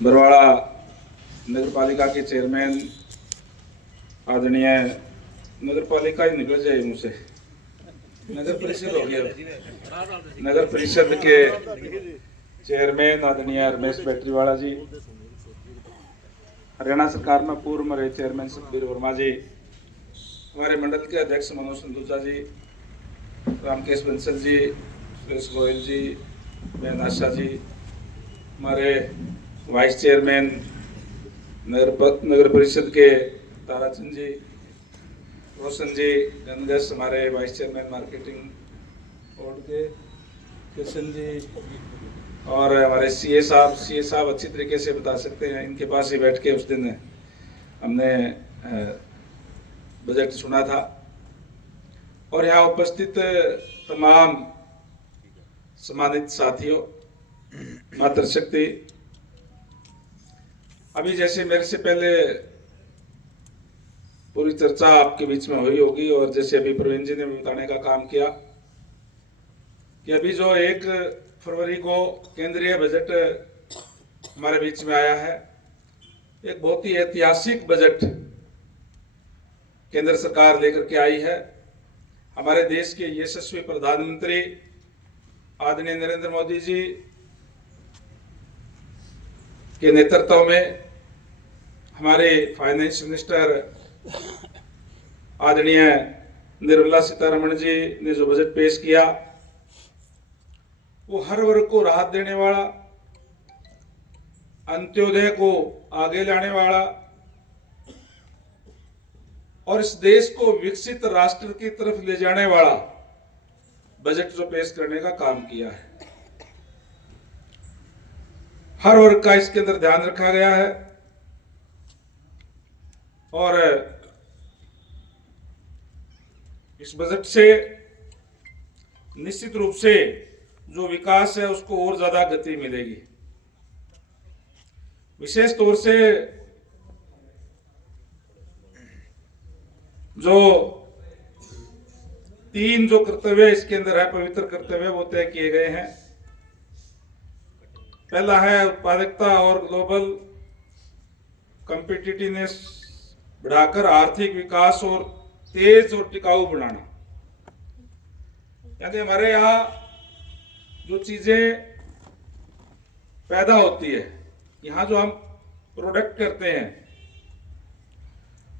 बरवाड़ा नगर पालिका के चेयरमैन आदरणीय, नगर पालिका ही निकल जाए मुझसे, नगर परिषद हो गया, नगर परिषद के चेयरमैन आदरणीय रमेश बैटरीवाला जी, हरियाणा सरकार में पूर्व में रहे चेयरमैन सतबीर वर्मा जी, हमारे मंडल के अध्यक्ष मनोज संदूजा जी, रामकेश बंसल जी, सुरेश गोयल जी, बेन आशा जी, हमारे वाइस चेयरमैन नगर परिषद के ताराचंद जी, रोशन जी, गंगस, हमारे वाइस चेयरमैन मार्केटिंग बोर्ड के किशन जी, और हमारे सीए साहब अच्छी तरीके से बता सकते हैं, इनके पास ही बैठ के उस दिन हमने बजट सुना था। और यहाँ उपस्थित तमाम सम्मानित साथियों, मातृशक्ति, अभी जैसे मेरे से पहले पूरी चर्चा आपके बीच में हुई होगी और जैसे अभी प्रवीण जी ने बताने का काम किया कि अभी जो 1 फरवरी को केंद्रीय बजट हमारे बीच में आया है, एक बहुत ही ऐतिहासिक बजट केंद्र सरकार लेकर के आई है। हमारे देश के यशस्वी प्रधानमंत्री आदरणीय नरेंद्र मोदी जी के नेतृत्व में हमारे फाइनेंस मिनिस्टर आदरणीय निर्मला सीतारमण जी ने जो बजट पेश किया, वो हर वर्ग को राहत देने वाला, अंत्योदय को आगे लाने वाला और इस देश को विकसित राष्ट्र की तरफ ले जाने वाला बजट जो पेश करने का काम किया है। हर वर्ग का इसके अंदर ध्यान रखा गया है और इस बजट से निश्चित रूप से जो विकास है उसको और ज्यादा गति मिलेगी। विशेष तौर से जो 3 जो कर्तव्य इसके अंदर है, पवित्र कर्तव्य, वो तय किए गए हैं। पहला है उत्पादकता और ग्लोबल कॉम्पिटिटिवनेस बढ़ाकर आर्थिक विकास और तेज और टिकाऊ बनाना। यानी हमारे यहाँ जो चीजें पैदा होती है, यहाँ जो हम प्रोडक्ट करते हैं,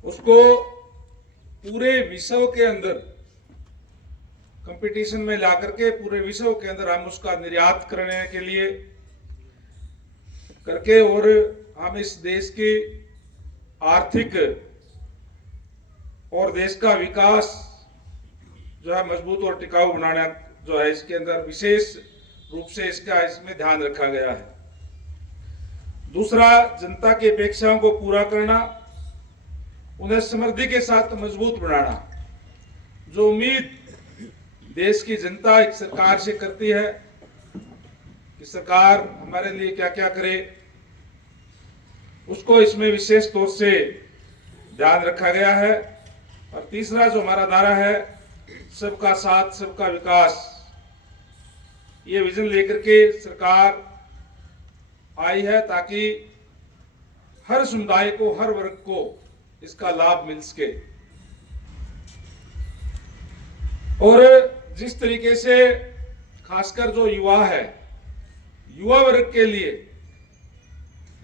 उसको पूरे विश्व के अंदर कंपटीशन में ला करके पूरे विश्व के अंदर हम उसका निर्यात करने के लिए करके और हम इस देश की आर्थिक और देश का विकास जो है मजबूत और टिकाऊ बनाना जो है, इसके अंदर विशेष रूप से इसमें ध्यान रखा गया है। दूसरा, जनता की अपेक्षाओं को पूरा करना, उन्हें समृद्धि के साथ मजबूत बनाना। जो उम्मीद देश की जनता एक सरकार से करती है कि सरकार हमारे लिए क्या क्या करे, उसको इसमें विशेष तौर से ध्यान रखा गया है। और तीसरा जो हमारा नारा है, सबका साथ सबका विकास, ये विजन लेकर के सरकार आई है ताकि हर समुदाय को, हर वर्ग को इसका लाभ मिल सके। और जिस तरीके से खासकर जो युवा है, युवा वर्ग के लिए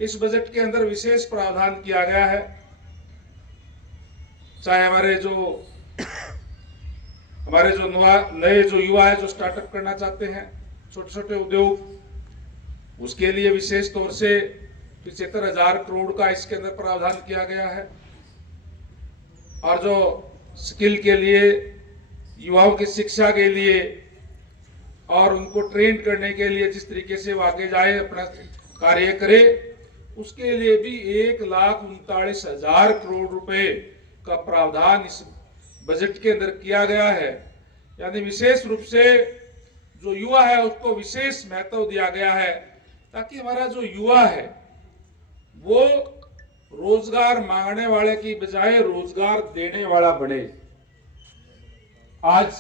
इस बजट के अंदर विशेष प्रावधान किया गया है। चाहे हमारे जो नए जो युवा है, जो स्टार्टअप करना चाहते हैं, छोटे छोटे उद्योग, उसके लिए विशेष तौर से 75,000 करोड़ का इसके अंदर प्रावधान किया गया है। और जो स्किल के लिए, युवाओं की शिक्षा के लिए और उनको ट्रेन करने के लिए जिस तरीके से वो आगे जाए, अपना कार्य करे, उसके लिए भी 1,39,000 करोड़ रुपए का प्रावधान इस बजट के अंदर किया गया है। यानी विशेष रूप से जो युवा है उसको विशेष महत्व दिया गया है ताकि हमारा जो युवा है वो रोजगार मांगने वाले की बजाय रोजगार देने वाला बने। आज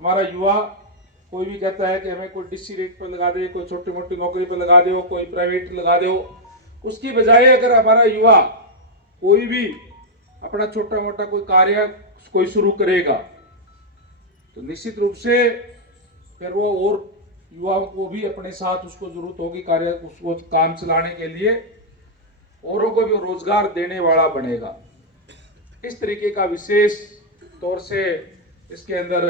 हमारा युवा कोई भी कहता है कि हमें कोई डिस्सी रेट पर लगा दे, कोई छोटी मोटी नौकरी पर लगा दो, कोई प्राइवेट लगा दो, उसकी बजाय अगर हमारा युवा कोई भी अपना छोटा मोटा कोई कार्य कोई शुरू करेगा तो निश्चित रूप से फिर वो और युवाओं को भी अपने साथ उसको जरूरत होगी कार्य उसको काम चलाने के लिए, औरों को भी रोजगार देने वाला बनेगा। इस तरीके का विशेष तौर से इसके अंदर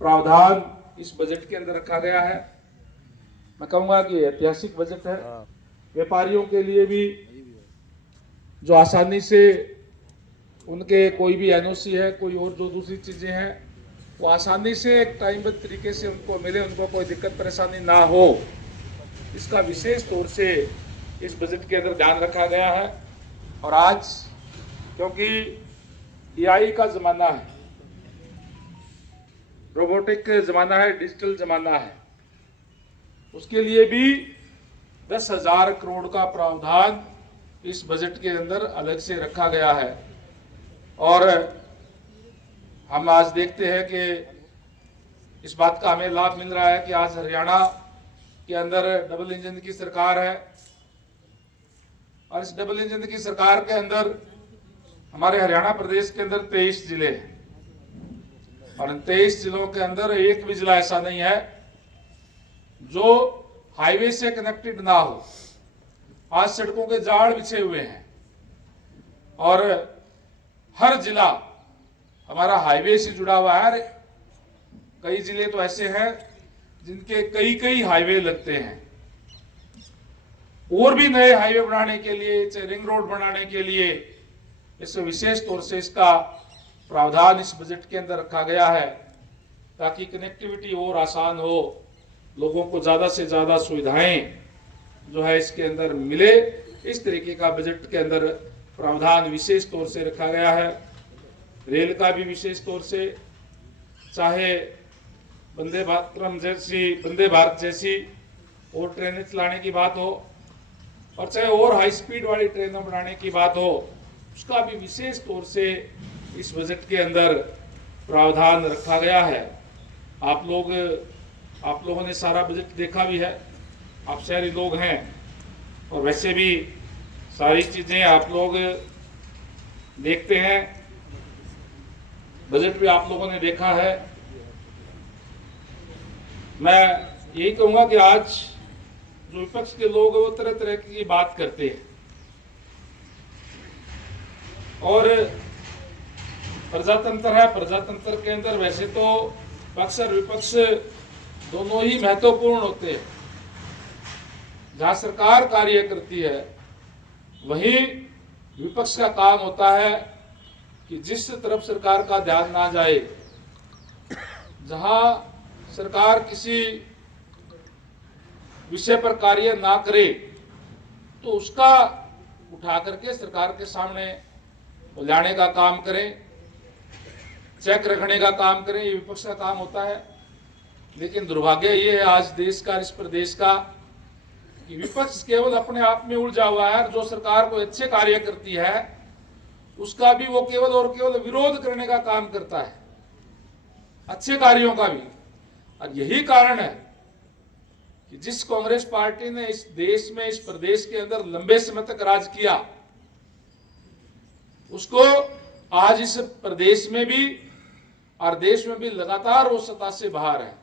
प्रावधान इस बजट के अंदर रखा गया है। मैं कहूँगा कि ऐतिहासिक बजट है। व्यापारियों के लिए भी जो आसानी से उनके कोई भी एनओसी है, कोई और जो दूसरी चीजें हैं, वो आसानी से एक टाइमबद्ध तरीके से उनको मिले, उनको कोई दिक्कत परेशानी ना हो, इसका विशेष तौर से इस बजट के अंदर ध्यान रखा गया है। और आज क्योंकि एआई का जमाना है, रोबोटिक जमाना है, डिजिटल जमाना है, उसके लिए भी 10,000 करोड़ का प्रावधान इस बजट के अंदर अलग से रखा गया है। और हम आज देखते हैं कि इस बात का हमें लाभ मिल रहा है कि आज हरियाणा के अंदर डबल इंजन की सरकार है, और इस डबल इंजन की सरकार के अंदर हमारे हरियाणा प्रदेश के अंदर 23 जिले हैं, और इन 23 जिलों के अंदर एक भी जिला ऐसा नहीं है जो हाईवे से कनेक्टेड ना हो। आज सड़कों के जाड़ बिछे हुए हैं और हर जिला हमारा हाईवे से जुड़ा हुआ है। कई जिले तो ऐसे हैं जिनके कई कई हाईवे लगते हैं। और भी नए हाईवे बनाने के लिए, चाहे रिंग रोड बनाने के लिए, इस विशेष तौर से इसका प्रावधान इस बजट के अंदर रखा गया है ताकि कनेक्टिविटी और आसान हो, लोगों को ज्यादा से ज्यादा सुविधाएं जो है इसके अंदर मिले। इस तरीके का बजट के अंदर प्रावधान विशेष तौर से रखा गया है। रेल का भी विशेष तौर से, चाहे वंदे भारत जैसी और ट्रेनें चलाने की बात हो, और चाहे और हाई स्पीड वाली ट्रेनें बनाने की बात हो, उसका भी विशेष तौर से इस बजट के अंदर प्रावधान रखा गया है। आप लोगों ने सारा बजट देखा भी है, आप शहरी लोग हैं, और वैसे भी सारी चीजें आप लोग देखते हैं, बजट भी आप लोगों ने देखा है। मैं यही कहूंगा कि आज जो विपक्ष के लोग हैं वो तरह तरह की बात करते हैं, और प्रजातंत्र है, प्रजातंत्र के अंदर वैसे तो पक्ष और विपक्ष दोनों ही महत्वपूर्ण होते हैं। जहां सरकार कार्य करती है वहीं विपक्ष का काम होता है कि जिस तरफ सरकार का ध्यान ना जाए, जहां सरकार किसी विषय पर कार्य ना करे, तो उसका उठा करके सरकार के सामने लाने का काम करें, चेक रखने का काम करें, ये विपक्ष का काम होता है। लेकिन दुर्भाग्य ये है आज देश का, इस प्रदेश का, कि विपक्ष केवल अपने आप में उलझा हुआ है। जो सरकार को अच्छे कार्य करती है उसका भी वो केवल और केवल विरोध करने का काम करता है, अच्छे कार्यों का भी। और यही कारण है कि जिस कांग्रेस पार्टी ने इस देश में, इस प्रदेश के अंदर लंबे समय तक राज किया, उसको आज इस प्रदेश में भी और देश में भी लगातार वो सत्ता से बाहर है,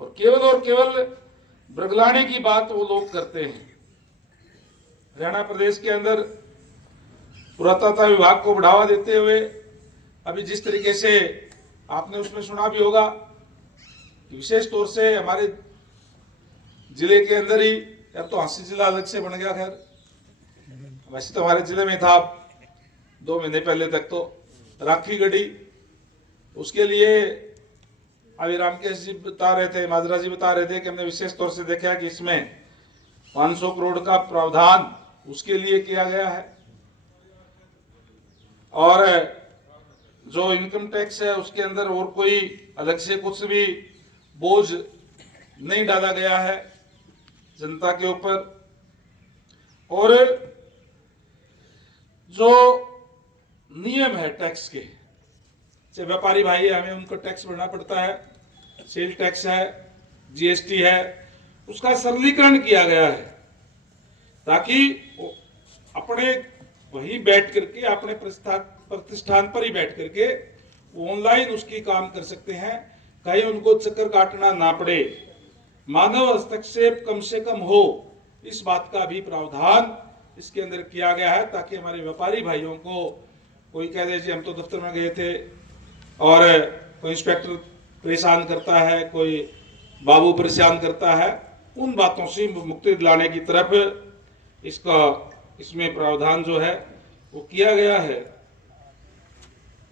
और केवल बरगलाने की बात वो लोग करते हैं। हरियाणा प्रदेश के अंदर पुरातत्व विभाग को बढ़ावा देते हुए अभी जिस तरीके से आपने उसमें सुना भी होगा, विशेष तौर से हमारे जिले के अंदर ही, अब तो हांसी जिला अलग से बन गया, खैर वैसे तो हमारे जिले में था 2 महीने पहले तक तो राखी गढ़ी, उसके लिए अभी रामकेश जी बता रहे थे, माजरा जी बता रहे थे कि हमने विशेष तौर से देखा कि इसमें 500 करोड़ का प्रावधान उसके लिए किया गया है, और जो इनकम टैक्स है उसके अंदर और कोई अलग से कुछ भी बोझ नहीं डाला गया है जनता के ऊपर। और जो नियम है टैक्स के, चाहे व्यापारी भाई है, हमें उनको टैक्स भरना पड़ता है, सेल टैक्स है, जीएसटी है, उसका सरलीकरण किया गया है ताकि वो अपने वहीं बैठ करके अपने प्रतिष्ठान पर ही बैठ करके ऑनलाइन उसकी काम कर सकते हैं, कहीं उनको चक्कर काटना ना पड़े, मानव हस्तक्षेप कम से कम हो, इस बात का भी प्रावधान इसके अंदर किया गया है, ताकि हमारे व्यापारी भाइयों को कोई कह दे जी हम तो दफ्तर में गए थे और कोई इंस्पेक्टर परेशान करता है, कोई बाबू परेशान करता है, उन बातों से मुक्ति दिलाने की तरफ इसमें प्रावधान जो है वो किया गया है।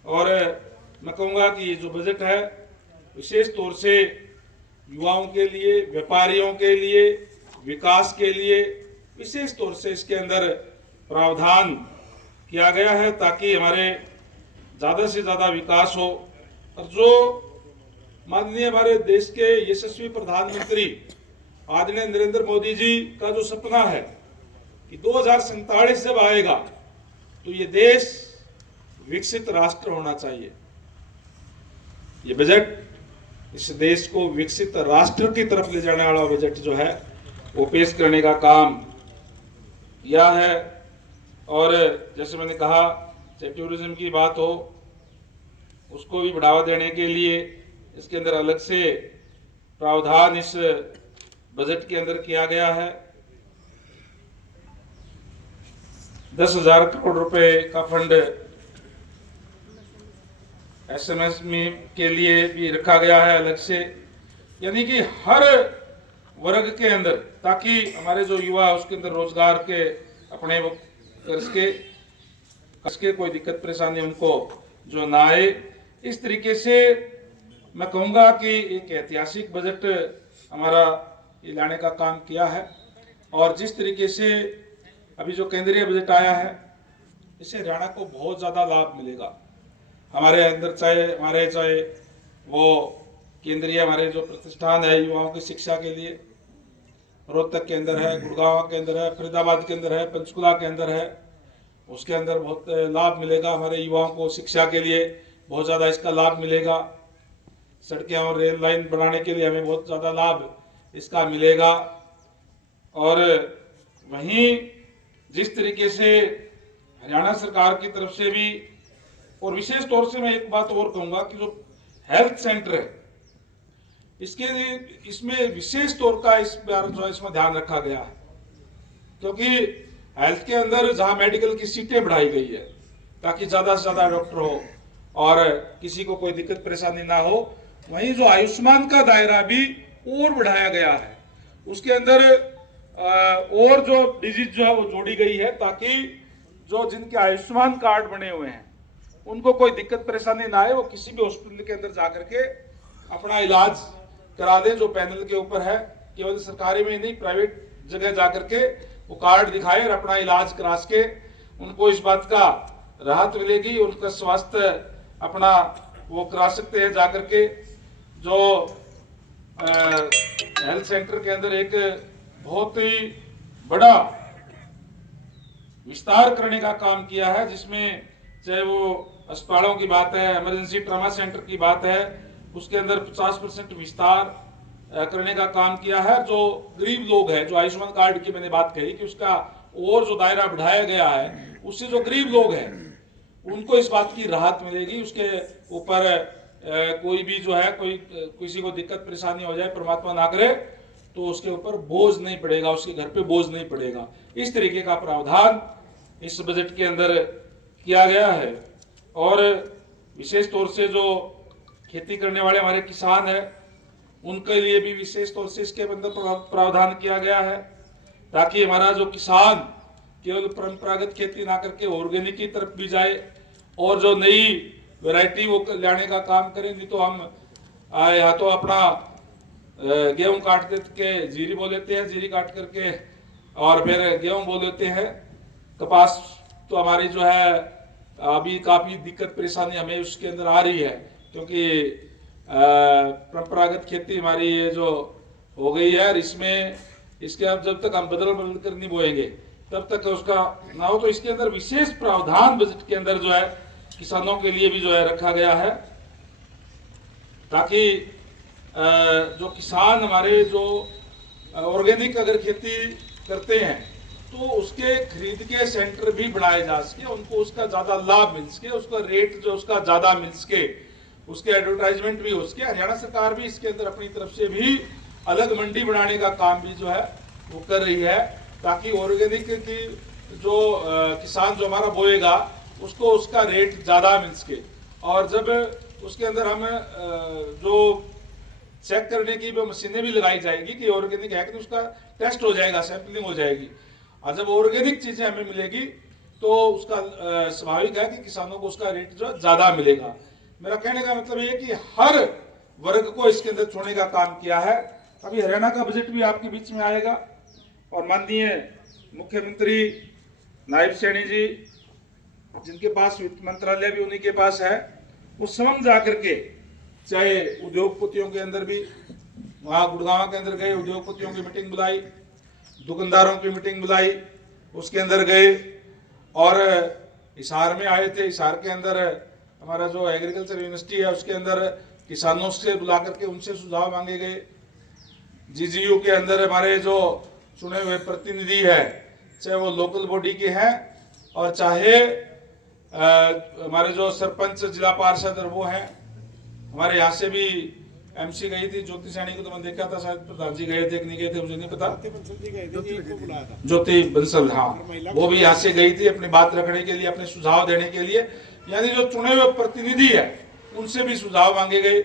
और मैं कहूँगा कि ये जो बजट है विशेष तौर से युवाओं के लिए, व्यापारियों के लिए, विकास के लिए विशेष तौर से इसके अंदर प्रावधान किया गया है, ताकि हमारे ज़्यादा से ज़्यादा विकास हो। और जो माननीय हमारे देश के यशस्वी प्रधानमंत्री आदरणीय नरेंद्र मोदी जी का जो सपना है कि 2047 जब आएगा तो ये देश विकसित राष्ट्र होना चाहिए, ये बजट इस देश को विकसित राष्ट्र की तरफ ले जाने वाला बजट जो है वो पेश करने का काम किया है। और जैसे मैंने कहा, चाहे टूरिज्म की बात हो, उसको भी बढ़ावा देने के लिए इसके अंदर अलग से प्रावधान इस बजट के अंदर किया गया है। 10,000 करोड़ रुपए का फंड एसएमएसएमई के लिए भी रखा गया है अलग से, यानी कि हर वर्ग के अंदर, ताकि हमारे जो युवा उसके अंदर रोजगार के अपने वो कर कोई दिक्कत परेशानी उनको जो ना आए। इस तरीके से मैं कहूँगा कि एक ऐतिहासिक बजट हमारा ये लाने का काम किया है। और जिस तरीके से अभी जो केंद्रीय बजट आया है, इससे हरियाणा को बहुत ज़्यादा लाभ मिलेगा। हमारे अंदर चाहे वो केंद्रीय हमारे जो प्रतिष्ठान है युवाओं की शिक्षा के लिए, रोहतक के अंदर है, गुड़गांव के अंदर है, फरीदाबाद के अंदर है, पंचकुला के अंदर है, उसके अंदर बहुत लाभ मिलेगा। हमारे युवाओं को शिक्षा के लिए बहुत ज़्यादा इसका लाभ मिलेगा। सड़कें और रेल लाइन बनाने के लिए हमें बहुत ज़्यादा लाभ इसका मिलेगा। और वहीं जिस तरीके से हरियाणा सरकार की तरफ से भी, और विशेष तौर से मैं एक बात और कहूँगा कि जो हेल्थ सेंटर है इसमें विशेष तौर का इस बार जो इसमें ध्यान रखा गया है, क्योंकि हेल्थ के अंदर जहां मेडिकल की सीटें बढ़ाई गई है ताकि ज्यादा से ज्यादा डॉक्टर हो और किसी को कोई दिक्कत परेशानी ना हो, वहीं जो आयुष्मान का दायरा भी और बढ़ाया गया है, उसके अंदर और जो डिजीज जो है वो जोड़ी गई है, ताकि जो जिनके आयुष्मान कार्ड बने हुए हैं उनको कोई दिक्कत परेशानी ना आए, वो किसी भी हॉस्पिटल के अंदर जाकर के अपना इलाज करा दे। जो पैनल के ऊपर है, केवल सरकारी में नहीं, प्राइवेट जगह जाकर के वो कार्ड दिखाए और अपना इलाज करा के उनको इस बात का राहत मिलेगी, उनका स्वास्थ्य अपना वो करा सकते हैं जाकर के। जो हेल्थ सेंटर के अंदर एक बहुत ही बड़ा विस्तार करने का काम किया है, जिसमें चाहे वो अस्पतालों की बात है, इमरजेंसी ट्रॉमा सेंटर की बात है, उसके अंदर 50% विस्तार करने का काम किया है। जो गरीब लोग हैं, जो आयुष्मान कार्ड की मैंने बात कही कि उसका और जो दायरा बढ़ाया गया है, उससे जो गरीब लोग हैं उनको इस बात की राहत मिलेगी। उसके ऊपर कोई भी जो है कोई किसी को दिक्कत परेशानी हो जाए, परमात्मा ना करे, तो उसके ऊपर बोझ नहीं पड़ेगा, उसके घर पे बोझ नहीं पड़ेगा। इस तरीके का प्रावधान इस बजट के अंदर किया गया है। और विशेष तौर से जो खेती करने वाले हमारे किसान हैं, उनके लिए भी विशेष तौर से इसके अंदर प्रावधान किया गया है, ताकि हमारा जो किसान केवल परंपरागत खेती ना करके ऑर्गेनिक की तरफ भी जाए और जो नई वैरायटी वो लाने का काम करें। नहीं तो हम या तो अपना गेहूं काट के जीरी बो लेते हैं, जीरी काट करके और फिर गेहूं बो लेते हैं। कपास तो हमारी जो है अभी काफ़ी दिक्कत परेशानी हमें उसके अंदर आ रही है, क्योंकि परंपरागत खेती हमारी ये जो हो गई है, इसमें इसके अब जब तक हम बदल कर नहीं बोएंगे तब तक उसका ना हो। तो इसके अंदर विशेष प्रावधान बजट के अंदर जो है किसानों के लिए भी जो है रखा गया है, ताकि जो किसान हमारे जो ऑर्गेनिक अगर खेती करते हैं तो उसके खरीद के सेंटर भी बढ़ाए जा सके, उनको उसका ज्यादा लाभ मिल सके, उसका रेट जो उसका ज्यादा मिल सके, उसके एडवर्टाइजमेंट भी हो सके। हरियाणा सरकार भी इसके अंदर अपनी तरफ से भी अलग मंडी बनाने का काम भी जो है वो कर रही है, ताकि ऑर्गेनिक की जो किसान जो हमारा बोएगा उसको उसका रेट ज्यादा मिल सके। और जब उसके अंदर हम जो चेक करने की मशीनें भी लगाई जाएगी कि ऑर्गेनिक है कि उसका टेस्ट हो जाएगा, सैंपलिंग हो जाएगी, और जब ऑर्गेनिक चीजें हमें मिलेगी तो उसका स्वाभाविक है कि किसानों को उसका रेट जो ज्यादा मिलेगा। मेरा कहने का मतलब ये कि हर वर्ग को इसके अंदर छोड़ने का काम किया है। अभी हरियाणा का बजट भी आपके बीच में आएगा और माननीय मुख्यमंत्री नायब सैनी जी, जिनके पास वित्त मंत्रालय भी उन्हीं के पास है, वो स्वयं जाकर के चाहे उद्योगपतियों के अंदर भी, वहाँ गुड़गांव के अंदर गए, उद्योगपतियों की मीटिंग बुलाई, दुकानदारों की मीटिंग बुलाई, उसके अंदर गए, और हिसार में आए थे। हिसार के अंदर हमारा जो एग्रीकल्चर यूनिवर्सिटी है उसके अंदर किसानों से बुला करके उनसे सुझाव मांगे गए। जीजीयू के अंदर हमारे जो चुने हुए प्रतिनिधि है, चाहे वो लोकल बॉडी के हैं और चाहे हमारे जो सरपंच जिला पार्षद वो हैं, हमारे यहाँ से भी एमसी गई थी ज्योति सैनी को, तो मैंने देखा था, शायद प्रधान जी गए थे कि नहीं गए थे मुझे नहीं पता, ज्योति बंसल, हाँ, वो भी यहाँ से गई थी अपनी बात रखने के लिए, अपने सुझाव देने के लिए। यानी जो चुने हुए प्रतिनिधि है उनसे भी सुझाव मांगे गए।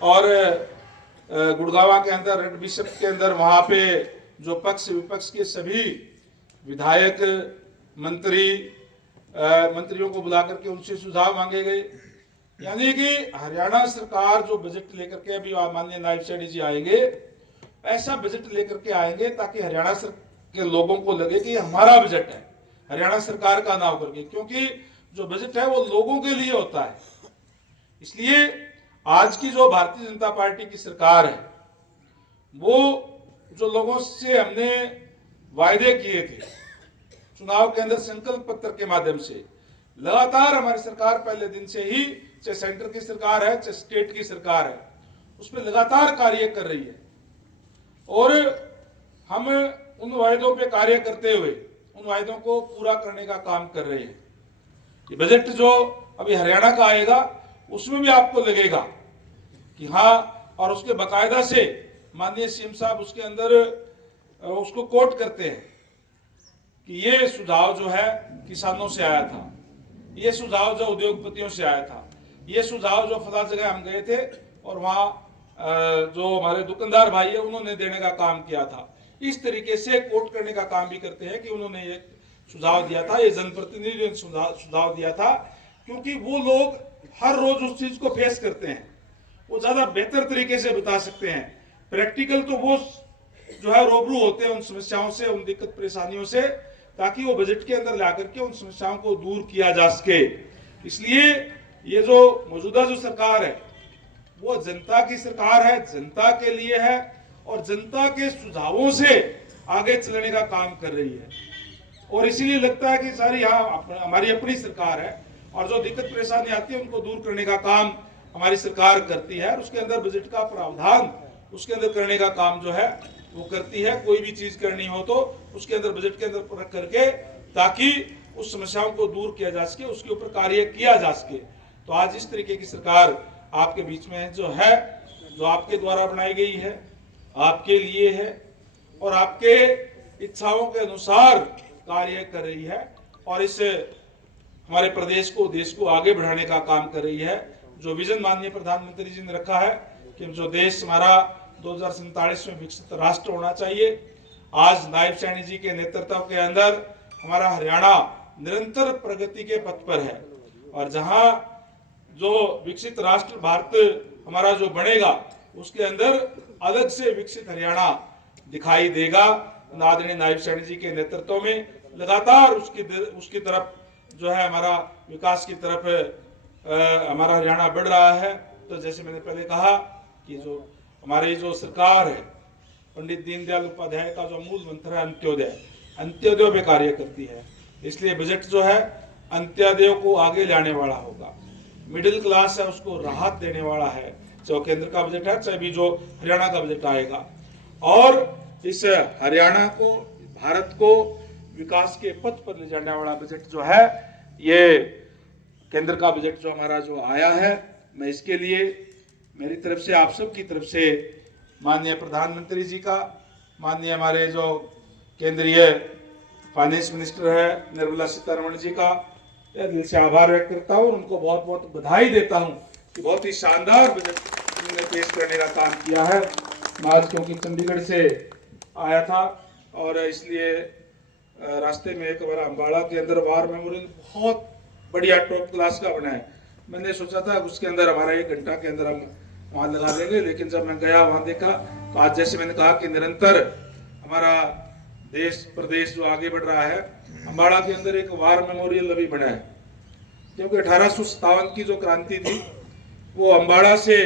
और गुड़गांव के अंदर रेड बिशप के अंदर वहां पे जो पक्ष विपक्ष के सभी विधायक मंत्रियों को बुला करके उनसे सुझाव मांगे गए। यानी कि हरियाणा सरकार जो बजट लेकर के अभी माननीय नायब सैनी जी आएंगे, ऐसा बजट लेकर के आएंगे ताकि हरियाणा के लोगों को लगे कि हमारा बजट है, हरियाणा सरकार का नाम करके, क्योंकि जो बजट है वो लोगों के लिए होता है। इसलिए आज की जो भारतीय जनता पार्टी की सरकार है, वो जो लोगों से हमने वायदे किए थे चुनाव के अंदर संकल्प पत्र के माध्यम से, लगातार हमारी सरकार पहले दिन से ही, चाहे सेंटर की सरकार है चाहे स्टेट की सरकार है, उस पर लगातार कार्य कर रही है। और हम उन वायदों पे कार्य करते हुए उन वायदों को पूरा करने का काम कर रहे हैं। ये बजट जो अभी हरियाणा का आएगा उसमें भी आपको लगेगा कि हाँ, और उसके बाकायदा से माननीय सीएम साहब उसके अंदर उसको कोट करते हैं कि ये सुझाव जो है किसानों से आया था, ये सुझाव जो उद्योगपतियों से आया था, ये सुझाव जो फला जगह हम गए थे और वहाँ जो हमारे दुकानदार भाई है उन्होंने देने का काम किया था। इस तरीके से कोट करने का काम भी करते हैं कि उन्होंने ये सुझाव दिया था, ये जनप्रतिनिधि ने सुझाव दिया था, क्योंकि वो लोग हर रोज उस चीज को फेस करते हैं, वो ज्यादा बेहतर तरीके से बता सकते हैं। प्रैक्टिकल तो वो जो है रूबरू होते हैं उन समस्याओं से, उन दिक्कत परेशानियों से, ताकि वो बजट के अंदर ला करके उन समस्याओं को दूर किया जा सके। इसलिए ये जो मौजूदा जो सरकार है वो जनता की सरकार है, जनता के लिए है और जनता के सुझावों से आगे चलने का काम कर रही है। और इसीलिए लगता है कि सारी यहाँ हमारी अपनी सरकार है और जो दिक्कत परेशानी आती है उनको दूर करने का काम हमारी सरकार करती है। और उसके अंदर बजट का प्रावधान उसके अंदर करने का काम जो है वो करती है। कोई भी चीज करनी हो तो उसके अंदर बजट के अंदर रख करके, ताकि उस समस्याओं को दूर किया जा सके, उसके ऊपर कार्य किया जा सके। तो आज इस तरीके की सरकार आपके बीच में जो है, जो आपके द्वारा बनाई गई है, आपके लिए है और आपके इच्छाओं के अनुसार कार्य कर रही है और इस हमारे प्रदेश को, देश को आगे बढ़ाने का काम कर रही है। जो विजन माननीय प्रधानमंत्री जी ने रखा है कि जो देश हमारा 2047 में विकसित राष्ट्र होना चाहिए, आज नायब सैनी जी के नेतृत्व के अंदर हमारा हरियाणा निरंतर प्रगति के पथ पर है। और जहां जो विकसित राष्ट्र भारत हमारा जो बनेगा उसके अंदर अलग से विकसित हरियाणा दिखाई देगा। आदरणीय नायब सैनी जी के नेतृत्व में लगातार उसकी तरफ जो है हमारा विकास की तरफ हमारा हरियाणा बढ़ रहा है। तो जैसे मैंने पहले कहा कि जो हमारी जो सरकार है, पंडित दीनदयाल उपाध्याय का जो मूल मंत्र है अंत्योदय पे कार्य करती है। इसलिए बजट जो है अंत्योदय को आगे लाने वाला होगा, मिडिल क्लास है उसको राहत देने वाला है, चाहे केंद्र का बजट है चाहे भी जो हरियाणा का बजट आएगा। और इस हरियाणा को, भारत को विकास के पथ पर ले जाने वाला बजट जो है, ये केंद्र का बजट जो हमारा जो आया है, मैं इसके लिए मेरी तरफ से, आप सब की तरफ से माननीय प्रधानमंत्री जी का, माननीय हमारे जो केंद्रीय फाइनेंस मिनिस्टर है निर्मला सीतारमण जी का दिल से आभार व्यक्त करता हूँ और उनको बहुत बहुत बधाई देता हूँ कि बहुत ही शानदार बजट उन्होंने पेश करने का काम किया है। मैं आज क्योंकि चंडीगढ़ से आया था और इसलिए रास्ते में एक हमारा अम्बाड़ा के अंदर वार मेमोरियल बहुत बढ़िया टॉप क्लास का बना है। मैंने सोचा था उसके अंदर हमारा 1 घंटा के अंदर हम वहाँ लगा देंगे, लेकिन जब मैं गया वहाँ देखा तो आज जैसे मैंने कहा कि निरंतर हमारा देश प्रदेश जो आगे बढ़ रहा है, अम्बाड़ा के अंदर एक वार मेमोरियल अभी बना है, क्योंकि 1857 की जो क्रांति थी वो अम्बाड़ा से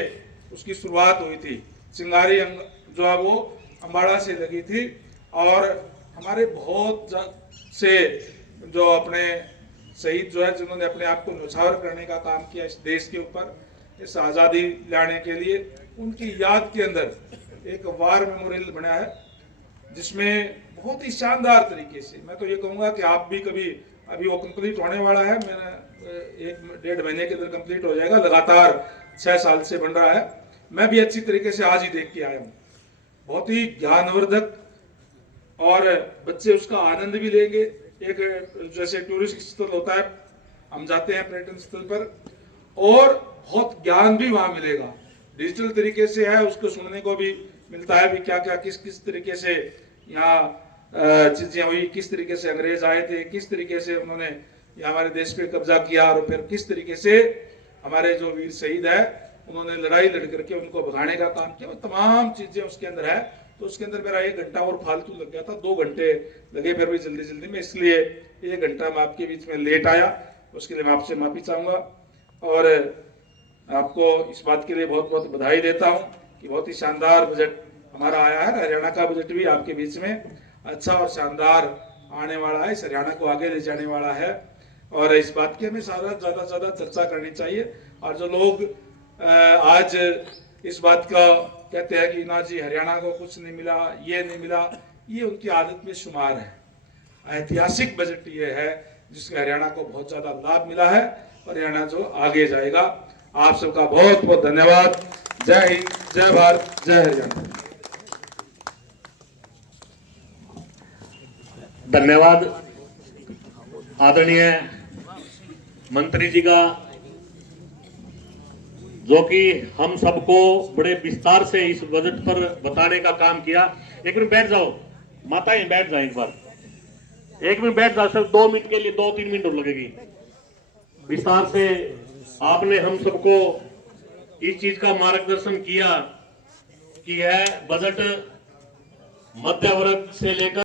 उसकी शुरुआत हुई थी। चिंगारी जो है वो अम्बाड़ा से लगी थी और हमारे बहुत से जो अपने शहीद जो है जिन्होंने अपने आप को न्यौछावर करने का काम किया इस देश के ऊपर, इस आज़ादी लाने के लिए, उनकी याद के अंदर एक वार मेमोरियल बना है जिसमें बहुत ही शानदार तरीके से, मैं तो ये कहूँगा कि आप भी कभी, अभी वो कंप्लीट होने वाला है, मैंने 1-1.5 महीने के अंदर कंप्लीट हो जाएगा, लगातार 6 साल से बन रहा है। मैं भी अच्छी तरीके से आज ही देख के आया हूँ, बहुत ही ज्ञानवर्धक और बच्चे उसका आनंद भी लेंगे। एक जैसे टूरिस्ट स्थल होता है, हम जाते हैं पर्यटन स्थल पर और बहुत ज्ञान भी वहाँ मिलेगा, डिजिटल तरीके से है, उसको सुनने को भी मिलता है भी क्या क्या किस तरीके से यहाँ चीजें हुई, किस तरीके से अंग्रेज आए थे, किस तरीके से उन्होंने यहाँ हमारे देश पे कब्जा किया और फिर किस तरीके से हमारे जो वीर शहीद है उन्होंने लड़ाई लड़ करके उनको भगाने का काम किया, वो तमाम चीजें उसके अंदर है। तो उसके अंदर मेरा 1 घंटा और फालतू लग गया था, 2 घंटे लगे फिर भी जल्दी में, इसलिए 1 घंटा मैं आपके बीच में लेट आया, उसके लिए मैं आपसे माफी चाहूंगा और आपको इस बात के लिए बहुत बहुत बधाई देता हूँ कि बहुत ही शानदार बजट हमारा आया है। हरियाणा का बजट भी आपके बीच में अच्छा और शानदार आने वाला है, इस हरियाणा को आगे ले जाने वाला है और इस बात की हमें ज़्यादा से ज़्यादा चर्चा करनी चाहिए। और जो लोग आज इस बात का कहते हैं कि ना जी हरियाणा को कुछ नहीं मिला, ये नहीं मिला, ये उनकी आदत में शुमार है। ऐतिहासिक बजट ये है जिसके हरियाणा को बहुत ज़्यादा लाभ मिला है और हरियाणा जो आगे जाएगा। आप सबका बहुत बहुत धन्यवाद। जय हिंद, जय भारत, जय हरियाणा। धन्यवाद आदरणीय मंत्री जी का, जो कि हम सबको बड़े विस्तार से इस बजट पर बताने का काम किया। एक मिनट बैठ जाओ माताएं, बैठ जाओ एक बार, 1 मिनट बैठ जाओ, सिर्फ 2 मिनट के लिए, 2-3 मिनट और लगेगी। विस्तार से आपने हम सबको इस चीज का मार्गदर्शन किया कि यह बजट मध्य वर्ग से लेकर